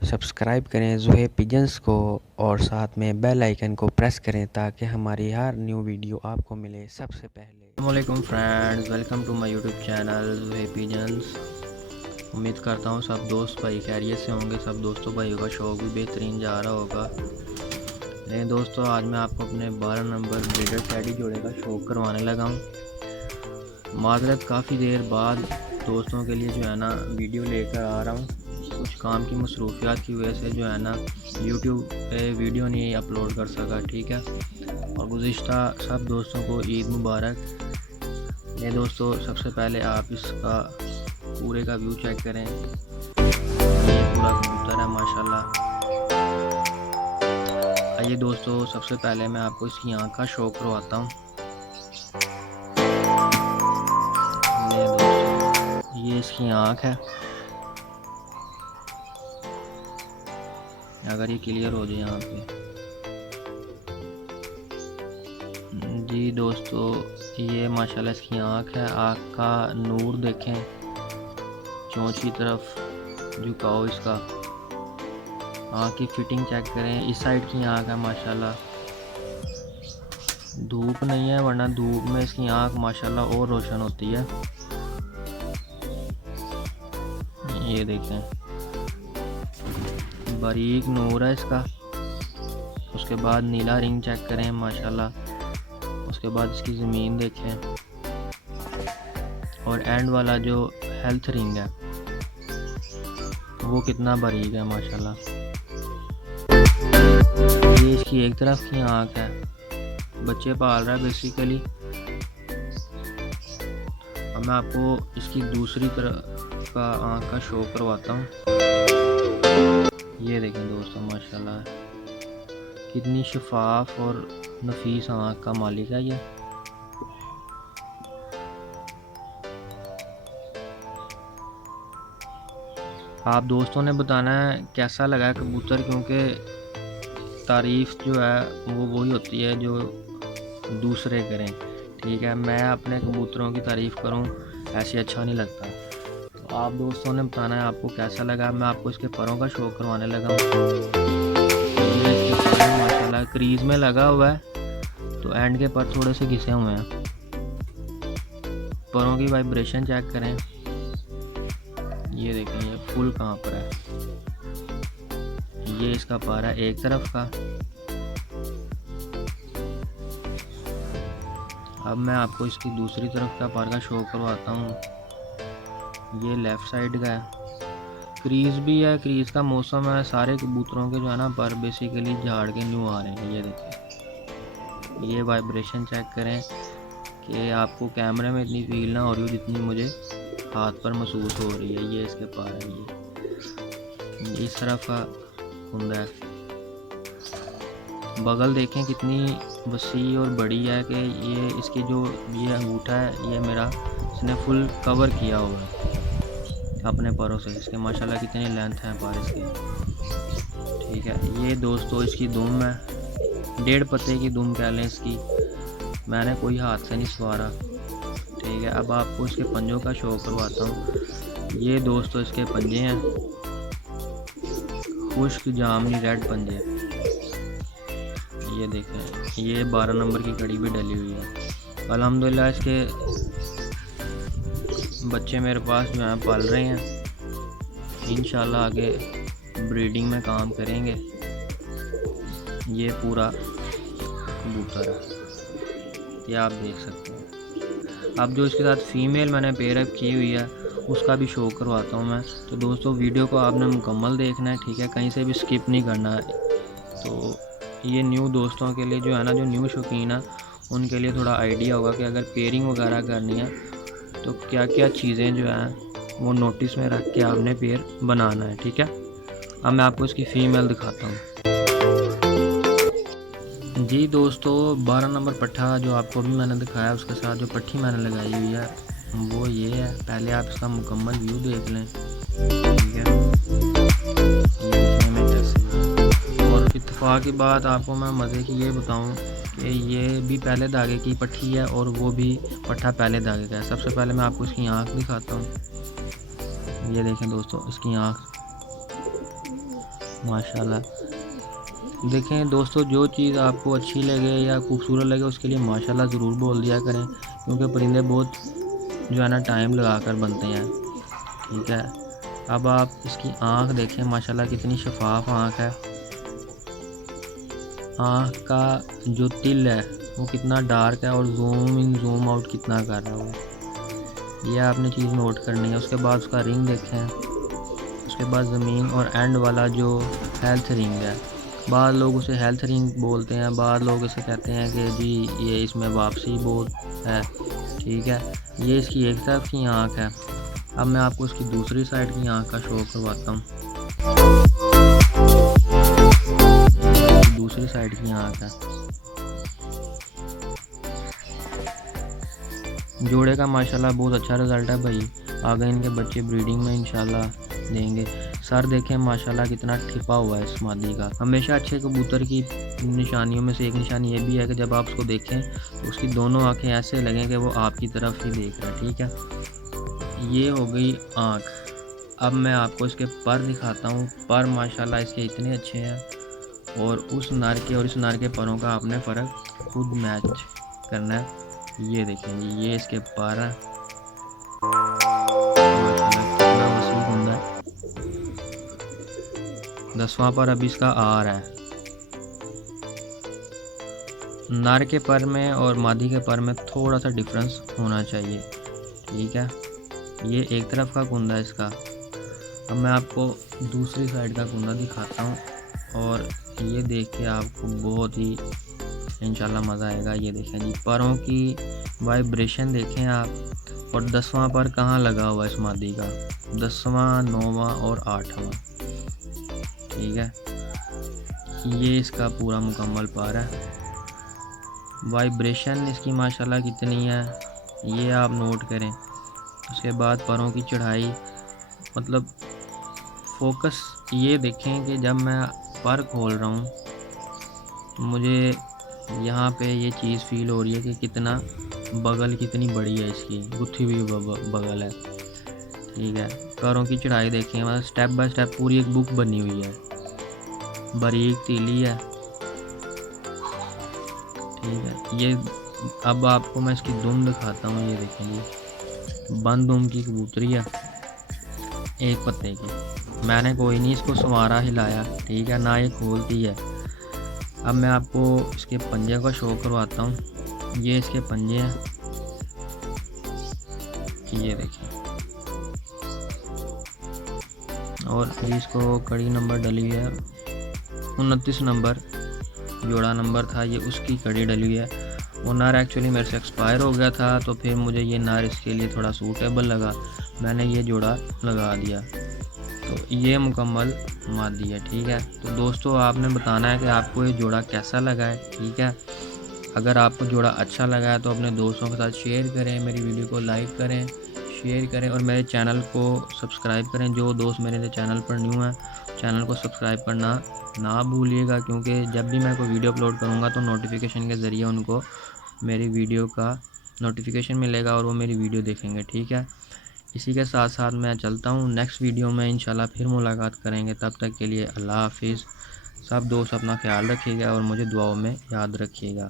Subscribe करें Zuhaib pigeons को और साथ में बेल आइकन को प्रेस करें ताकि हमारी हर न्यू वीडियो आपको मिले सबसे पहले। अस्सलामुअलैकुम friends, welcome to my YouTube channel Zuhaib pigeons. उम्मीद करता हूँ सब दोस्त भाई खैरियत से होंगे, सब दोस्तों भाइयों का शौक़ भी बेहतरीन जा रहा होगा। लेकिन दोस्तों आज मैं आपको अपने 12 नंबर ब्रीडर टेडी जोड़े का शौक़ करवाने लगा हूँ। माजरत काफ़ी देर बाद दोस्तों के लिए जो है ना वीडियो लेकर आ रहा हूँ। कुछ काम की मसरूफियात की वजह से जो है ना यूट्यूब पे वीडियो नहीं अपलोड कर सका, ठीक है। और गुज़िश्ता सब दोस्तों को ईद मुबारक। ये दोस्तों सबसे पहले आप इसका पूरे का व्यू चेक करें। ये पूरा कबूतर है माशाल्लाह। आइए दोस्तों सबसे पहले मैं आपको इसकी आँख का शो करवाता हूँ। ये दोस्तों ये इसकी आँख है, अगर ये क्लियर हो जाए यहाँ पे। जी दोस्तों ये माशाल्लाह इसकी आँख है। आँख का नूर देखें, चोंच की तरफ झुकाओ इसका। आँख की फिटिंग चेक करें, इस साइड की आँख है माशाल्लाह। धूप नहीं है वरना धूप में इसकी आँख माशाल्लाह और रोशन होती है। ये देखें बारीक नूर है इसका। उसके बाद नीला रिंग चेक करें माशाल्लाह। उसके बाद इसकी ज़मीन देखें और एंड वाला जो हेल्थ रिंग है वो कितना बारीक है माशाल्लाह। ये इसकी एक तरफ की आँख है, बच्चे पाल रहा है बेसिकली। अब मैं आपको इसकी दूसरी तरफ का आँख का शो करवाता हूँ। ये देखें दोस्तों माशाल्लाह कितनी शफाफ और नफीस आँख का मालिक है ये। आप दोस्तों ने बताना है कैसा लगा कबूतर, क्योंकि तारीफ़ जो है वो वही होती है जो दूसरे करें, ठीक है। मैं अपने कबूतरों की तारीफ़ करूं ऐसे अच्छा नहीं लगता। तो आप दोस्तों ने बताना है आपको कैसा लगा। मैं आपको इसके परों का शो करवाने लगा हूँ। ये इसके पर माशाल्लाह क्रीज में लगा हुआ है, तो एंड के पर थोड़े से घिसे हुए हैं। परों की वाइब्रेशन चेक करें। ये देखें ये फुल कहाँ पर है। ये इसका पर है एक तरफ का। अब मैं आपको इसकी दूसरी तरफ का पर का शो करवाता हूँ। ये लेफ़्ट साइड का है, क्रीज भी है, क्रीज का मौसम है। सारे कबूतरों के जो है ना पर बेसिकली झाड़ के न्यू आ रहे हैं। ये देखें ये वाइब्रेशन चेक करें कि आपको कैमरे में इतनी फील ना हो रही हो जितनी मुझे हाथ पर महसूस हो रही है। ये इसके पार है, ये इस तरफ का कुंदा है। बगल देखें कितनी वसी और बड़ी है कि ये इसकी जो ये अंगूठा है ये मेरा इसने फुल कवर किया हुआ है अपने पैरों से। इसके माशाल्लाह कितनी लेंथ है पर इसके, ठीक है। ये दोस्तों इसकी दुम है, 1.5 पत्ते की दुम कह लें इसकी। मैंने कोई हाथ से नहीं सवारा, ठीक है। अब आपको इसके पंजों का शो करवाता हूँ। ये दोस्तों इसके पंजे हैं, खुश्क जामनी रेड पंजे। ये देखें ये 12 नंबर की कड़ी भी डली हुई है। अल्हम्दुलिल्लाह इसके बच्चे मेरे पास जो हैं पाल रहे हैं। इंशाल्लाह आगे ब्रीडिंग में काम करेंगे। ये पूरा कबूतर है, ये आप देख सकते हैं। अब जो इसके साथ फीमेल मैंने पेयरअप की हुई है उसका भी शो करवाता हूँ मैं। तो दोस्तों वीडियो को आपने मुकम्मल देखना है, ठीक है, कहीं से भी स्किप नहीं करना है। तो ये न्यू दोस्तों के लिए जो है ना, जो न्यू शौकीन है उनके लिए थोड़ा आइडिया होगा कि अगर पेयरिंग वगैरह करनी है तो क्या क्या चीज़ें जो हैं वो नोटिस में रख के आपने पेयर बनाना है, ठीक है। अब मैं आपको इसकी फ़ीमेल दिखाता हूँ। जी दोस्तों 12 नंबर पट्ठा जो आपको भी मैंने दिखाया उसके साथ जो पट्टी मैंने लगाई हुई है वो ये है। पहले आप इसका मुकम्मल व्यू देख लें, ठीक है। ये देखने में कैसे, और इत्तेफाक की बात आपको मैं मज़े की ये बताऊं कि ये भी पहले धागे की पट्टी है और वो भी पट्ठा पहले धागे का है। सबसे पहले मैं आपको इसकी आँख दिखाता हूँ। ये देखें दोस्तों इसकी आँख, माशाल्लाह। देखें दोस्तों, जो चीज़ आपको अच्छी लगे या खूबसूरत लगे उसके लिए माशाल्लाह ज़रूर बोल दिया करें, क्योंकि परिंदे बहुत जो है ना टाइम लगा कर बनते हैं। ठीक है, अब आप इसकी आँख देखें, माशाल्लाह कितनी शफाफ आँख है। आँख का जो तिल है वो कितना डार्क है और जूम इन जूम आउट कितना कर रहा है, ये आपने चीज़ नोट करनी है। उसके बाद उसका रिंग देखें, उसके बाद ज़मीन और एंड वाला जो हेल्थ रिंग है, बाद लोग उसे हेल्थ रिंग बोलते हैं, बाद लोग इसे कहते हैं कि जी ये इसमें वापसी बहुत है। ठीक है, ये इसकी एक तरफ की आँख है। अब मैं आपको इसकी दूसरी साइड की आँख का शो करवाता हूँ। दूसरी साइड की आँख है। जोड़े का माशाल्लाह बहुत अच्छा रिज़ल्ट है भाई। आगे इनके बच्चे ब्रीडिंग में इंशाल्लाह देंगे। सर देखें माशाल्लाह कितना ठिपा हुआ है इस मादी का। हमेशा अच्छे कबूतर की निशानियों में से एक निशानी ये भी है कि जब आप उसको देखें तो उसकी दोनों आंखें ऐसे लगें कि वो आपकी तरफ ही देख रहा है। ठीक है, ये हो गई आँख। अब मैं आपको इसके पर दिखाता हूँ। पर माशाल्लाह इसके इतने अच्छे हैं, और उस नर के और इस नर के परों का आपने फ़र्क खुद मैच करना है। ये देखें जी, ये इसके पर है, कितना वसीअ कुंदा है। 10वां पर अभी इसका आ रहा है। नर के पर में और मादी के पर में थोड़ा सा डिफरेंस होना चाहिए। ठीक है, ये एक तरफ का कुंदा है इसका। अब मैं आपको दूसरी साइड का कुंदा दिखाता हूँ, और ये देख के आपको बहुत ही इंशाल्लाह मज़ा आएगा। ये देखें जी, परों की वाइब्रेशन देखें आप, और 10वां पर कहाँ लगा हुआ है इस मादी का, 10वां, 9वां और 8वां। ठीक है, ये इसका पूरा मुकम्मल पर है। वाइब्रेशन इसकी माशाल्लाह कितनी है ये आप नोट करें। उसके बाद परों की चढ़ाई, मतलब फोकस ये देखें कि जब मैं पर खोल रहा हूँ मुझे यहाँ पे ये चीज़ फील हो रही है कि कितना बगल कितनी बड़ी है, इसकी गुत्थी हुई बगल है। ठीक है, पैरों की चढ़ाई देखें, मतलब स्टेप बाय स्टेप पूरी एक बुक बनी हुई है, बारीक तीली है। ठीक है, ये अब आपको मैं इसकी दुम दिखाता हूँ। ये देखें, ये बंद दुम की कबूतरी है, एक पत्ते की। मैंने कोई नहीं इसको संवारा हिलाया, ठीक है ना, ये खोलती है। अब मैं आपको इसके पंजे का शो करवाता हूँ। ये इसके पंजे हैं, ये देखिए, और इसको कड़ी नंबर डली हुई है, 29 नंबर जोड़ा नंबर था ये, उसकी कड़ी डली हुई है। वो नर एक्चुअली मेरे से एक्सपायर हो गया था, तो फिर मुझे ये नर इसके लिए थोड़ा सूटेबल लगा, मैंने ये जोड़ा लगा दिया। तो ये मुकम्मल मादी है। ठीक है, तो दोस्तों आपने बताना है कि आपको ये जोड़ा कैसा लगा है। ठीक है, अगर आपको जोड़ा अच्छा लगा है तो अपने दोस्तों के साथ शेयर करें, मेरी वीडियो को लाइक करें, शेयर करें, और मेरे चैनल को सब्सक्राइब करें। जो दोस्त मेरे चैनल पर न्यू हैं चैनल को सब्सक्राइब करना ना भूलिएगा, क्योंकि जब भी मैं कोई वीडियो अपलोड करूँगा तो नोटिफिकेशन के ज़रिए उनको मेरी वीडियो का नोटिफिकेशन मिलेगा और वो मेरी वीडियो देखेंगे। ठीक है, इसी के साथ साथ मैं चलता हूँ, नेक्स्ट वीडियो में इंशाल्लाह फिर मुलाकात करेंगे। तब तक के लिए अल्लाह हाफिज़। सब दोस्त अपना ख्याल रखिएगा और मुझे दुआओं में याद रखिएगा।